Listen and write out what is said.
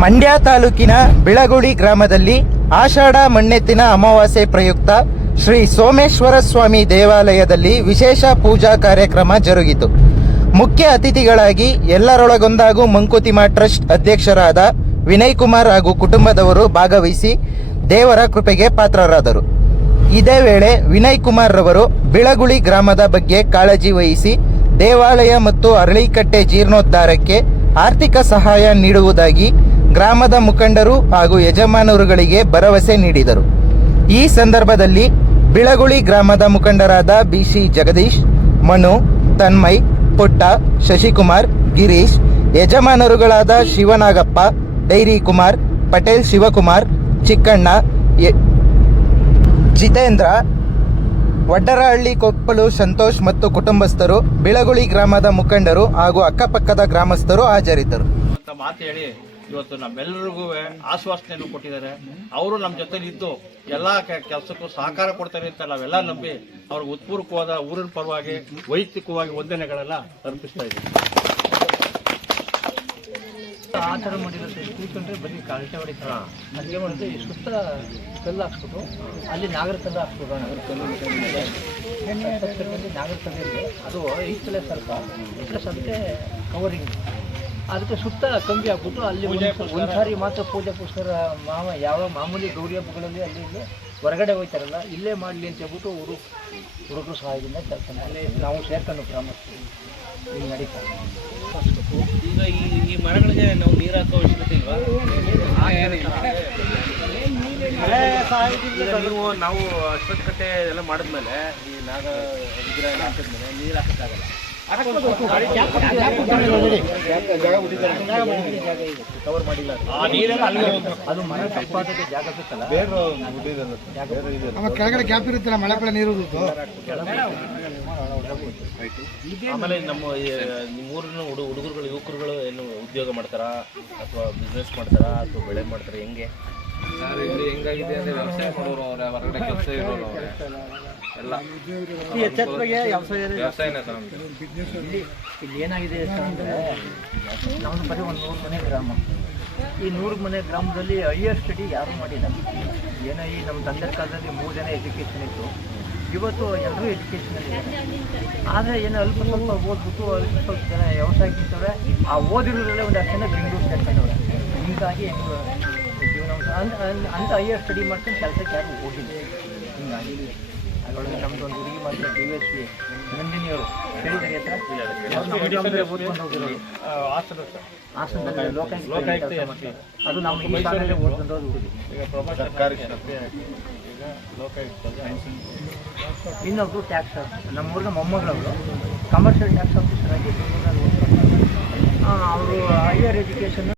ಮಂಡ್ಯ ತಾಲೂಕಿನ ಬಿಳಗುಳಿ ಗ್ರಾಮದಲ್ಲಿ ಆಷಾಢ ಮಣ್ಣೆತ್ತಿನ ಅಮಾವಾಸ್ಯೆ ಪ್ರಯುಕ್ತ ಶ್ರೀ ಸೋಮೇಶ್ವರ ಸ್ವಾಮಿ ದೇವಾಲಯದಲ್ಲಿ ವಿಶೇಷ ಪೂಜಾ ಕಾರ್ಯಕ್ರಮ ಜರುಗಿತು. ಮುಖ್ಯ ಅತಿಥಿಗಳಾಗಿ ಎಲ್ಲರೊಳಗೊಂದಾಗೂ ಮಂಕುತಿಮ್ಮ ಟ್ರಸ್ಟ್ ಅಧ್ಯಕ್ಷರಾದ ವಿನಯ್ ಕುಮಾರ್ ಹಾಗೂ ಕುಟುಂಬದವರು ಭಾಗವಹಿಸಿ ದೇವರ ಕೃಪೆಗೆ ಪಾತ್ರರಾದರು. ಇದೇ ವೇಳೆ ವಿನಯ್ ಕುಮಾರ್ ರವರು ಬಿಳಗುಳಿ ಗ್ರಾಮದ ಬಗ್ಗೆ ಕಾಳಜಿ ವಹಿಸಿ ದೇವಾಲಯ ಮತ್ತು ಅರಳಿಕಟ್ಟೆ ಜೀರ್ಣೋದ್ಧಾರಕ್ಕೆ ಆರ್ಥಿಕ ಸಹಾಯ ನೀಡುವುದಾಗಿ ಗ್ರಾಮದ ಮುಖಂಡರು ಹಾಗೂ ಯಜಮಾನರುಗಳಿಗೆ ಭರವಸೆ ನೀಡಿದರು. ಈ ಸಂದರ್ಭದಲ್ಲಿ ಬಿಳಗುಳಿ ಗ್ರಾಮದ ಮುಖಂಡರಾದ ಬಿಸಿ ಜಗದೀಶ್, ಮನು, ತನ್ಮಯ್, ಪುಟ್ಟ, ಶಶಿಕುಮಾರ್, ಗಿರೀಶ್, ಯಜಮಾನರುಗಳಾದ ಶಿವನಾಗಪ್ಪ, ಡೈರಿ ಕುಮಾರ್, ಪಟೇಲ್ ಶಿವಕುಮಾರ್, ಚಿಕ್ಕಣ್ಣ, ಜಿತೇಂದ್ರ, ವಡ್ಡರಹಳ್ಳಿ ಕೊಪ್ಪಲು ಸಂತೋಷ್ ಮತ್ತು ಕುಟುಂಬಸ್ಥರು, ಬಿಳಗುಳಿ ಗ್ರಾಮದ ಮುಖಂಡರು ಹಾಗೂ ಅಕ್ಕಪಕ್ಕದ ಗ್ರಾಮಸ್ಥರು ಹಾಜರಿದ್ದರು. ಮಾತು ಹೇಳಿ ಇವತ್ತು ನಮ್ಮೆಲ್ಲರಿಗೂ ಆಶ್ವಾಸನೆಯನ್ನು ಕೊಟ್ಟಿದ್ದಾರೆ. ಅವರು ನಮ್ಮ ಜೊತೆಲಿ ಇದ್ದು ಎಲ್ಲ ಕೆಲಸಕ್ಕೂ ಸಹಕಾರ ಕೊಡ್ತಾರೆ ಅಂತ ನಾವೆಲ್ಲ ನಂಬಿ ಅವ್ರಿಗೆ ಉತ್ಪೂರ್ವಕವಾದ ಊರಿನ ಪರವಾಗಿ ವೈಯಕ್ತಿಕವಾಗಿ ವಂದನೆಗಳೆಲ್ಲ ಅರ್ಪಿಸ್ತಾ ಇದ್ದೀವಿ. ಆಚಾರ ಮಾಡಿರುತ್ತೆ ಕೂತ್ಕೊಂಡ್ರೆ ಬರೀ ಕಾಲ್ಟೆ ಹೊಡಿತಾರೆ. ಅದಕ್ಕೆ ಮಾಡಿದ್ರೆ ಈ ಸುತ್ತ ಕಲ್ಲು ಹಾಕ್ಸ್ಬಿಟ್ಟು ಅಲ್ಲಿ ನಾಗರ ಕಲ್ಲು ಹಾಕ್ಸ್ಬಿಟ್ಟು ನಾಗರ ಕಲ್ಲು ನಾಗರ ಕಲ್ಲು ಇದೆ, ಅದು ಈಚಲೆ ಸ್ವಲ್ಪ ಪ್ಲಸ್ ಅದಕ್ಕೆ ಕವರಿಂಗ್, ಅದಕ್ಕೆ ಸುತ್ತ ಕಂಬಿ ಹಾಕ್ಬಿಟ್ಟು ಅಲ್ಲಿ ಒಂದು ಸಾರಿ ಮಾತ್ರ ಪೂಜೆ ಪುಸ್ತಕ ಯಾವ ಮಾಮೂಲಿ ಗೌರಿ ಹಬ್ಬಗಳಲ್ಲಿ ಅಲ್ಲಿ ಇಲ್ಲಿ ಹೊರಗಡೆ ಹೋಗ್ತಾರಲ್ಲ ಇಲ್ಲೇ ಮಾಡಲಿ ಅಂತ ಹೇಳ್ಬಿಟ್ಟು ಹುಡುಗರು ಸಹಾಯದಿಂದ ಕೆಲಸ ನಾವು ಸೇರ್ಕೊಂಡು ಗ್ರಾಮಸ್ಥರು ಇಲ್ಲಿ ನಡೀತಾರೆ. ಈಗ ಈ ಮರಗಳಿಗೆ ನಾವು ನೀರು ಹಾಕೋ ಅವಶ್ಯಕತೆ ಇಲ್ವಾ? ನಾವು ಅಶ್ವತ್ಥಕಟ್ಟೆ ಎಲ್ಲ ಮಾಡಿದ್ಮೇಲೆ ಈ ನಾಗ ವಿಗ್ರಹ ಹಾಕಿದ್ಮೇಲೆ ನೀರು ಹಾಕೋಕ್ಕಾಗಲ್ಲ. ಕವರ್ ಮಾಡಿಲ್ಲ ಅದು ಮನೆ ತಪ್ಪಾದಕ್ಕೆ ಜಾಗ ಸಿಕ್ಕಲ್ಲ, ಕೆಳಗಡೆ ಗ್ಯಾಪ್ ಇರುತ್ತಲ್ಲ ಮಳೆ ಬೆಳೆ ನೀರು. ಆಮೇಲೆ ನಿಮ್ಮೂರಿನ ಹುಡುಗರುಗಳು ಯುವಕರುಗಳು ಏನು ಉದ್ಯೋಗ ಮಾಡ್ತಾರಾ ಅಥವಾ ಬಿಸ್ನೆಸ್ ಮಾಡ್ತಾರಾ ಅಥವಾ ಬೆಳೆ ಮಾಡ್ತಾರಾ? ಹೆಂಗೆ ಇಲ್ಲಿ ಹೆಂಗಾಗಿದೆ ಅಂದರೆ ವ್ಯವಸಾಯ ಮಾಡೋರು ಅವರೇ, ಹೊರಗಡೆ ಕೆಲಸ ಇರೋರು ಅವರೇ, ಎಲ್ಲ ವ್ಯವಸಾಯನೇ ಸರ್. ಇಲ್ಲಿ ಏನಾಗಿದೆ ಅಂದರೆ ನಮ್ಮದು ಬರೀ ಒಂದು 100 ಮನೆ ಗ್ರಾಮ. ಈ 100 ಮನೆ ಗ್ರಾಮದಲ್ಲಿ ಹೈಯರ್ ಸ್ಟಡಿ ಯಾರೂ ಮಾಡಿಲ್ಲ. ಏನೋ ಈ ನಮ್ಮ ತಂದೆ ಕಾಲದಲ್ಲಿ 3 ಜನ ಎಜುಕೇಷನ್ ಇತ್ತು, ಇವತ್ತು ಎಲ್ಲರೂ ಎಜುಕೇಷನಲ್ಲಿ ಇದ್ದಾರೆ. ಆದರೆ ಏನೋ ಅಲ್ಪ ಸ್ವಲ್ಪ ಓದ್ಬಿಟ್ಟು ಅಲ್ಪ ಸ್ವಲ್ಪ ಜನ ವ್ಯವಸಾಯಕ್ಕಿಂತವ್ರೆ, ಆ ಓದಿರೋದ್ರಲ್ಲೇ ಒಂದು 10 ಜನ ಬೆಂಗಳೂರು ಸೇರ್ಕೊಂಡವ್ರೆ. ಹೀಗಾಗಿ ಜೀವನ ಅಂತ ಹೈಯರ್ ಸ್ಟಡಿ ಮಾಡ್ಕೊಂಡು ಕೆಲಸಕ್ಕೆ ಯಾರು ಹೋಗಿಲ್ಲ. ಹೀಗಾಗಿ ಅದರೊಳಗೆ ನಮ್ಮದು ಒಂದು ಹುಡುಗಿ ಮಾತ್ರ DSP ನಂದಿನಿಯವರು ಹೇಳಿದರೆ ಹತ್ರ ಓದ್ಕೊಂಡು ಹೋಗಿರೋದು ಹಾಸನದಲ್ಲಿ ಲೋಕಾಯುಕ್ತ, ಅದು ನಮ್ಮ ಈ ಕಾಲದಲ್ಲಿ ಓದ್ಕೊಂಡು ಹೋದ ಹುಡುಗಿ. ಇನ್ನೊಬ್ರು ಟ್ಯಾಕ್ಸ್ ನಮ್ಮೂರಿನ ಮೊಮ್ಮಗಳವರು ಕಮರ್ಷಿಯಲ್ ಟ್ಯಾಕ್ಸ್ ಆಫೀಸರ್ ಆಗಿ ಅವರು ಹೈಯರ್ ಎಜುಕೇಷನ್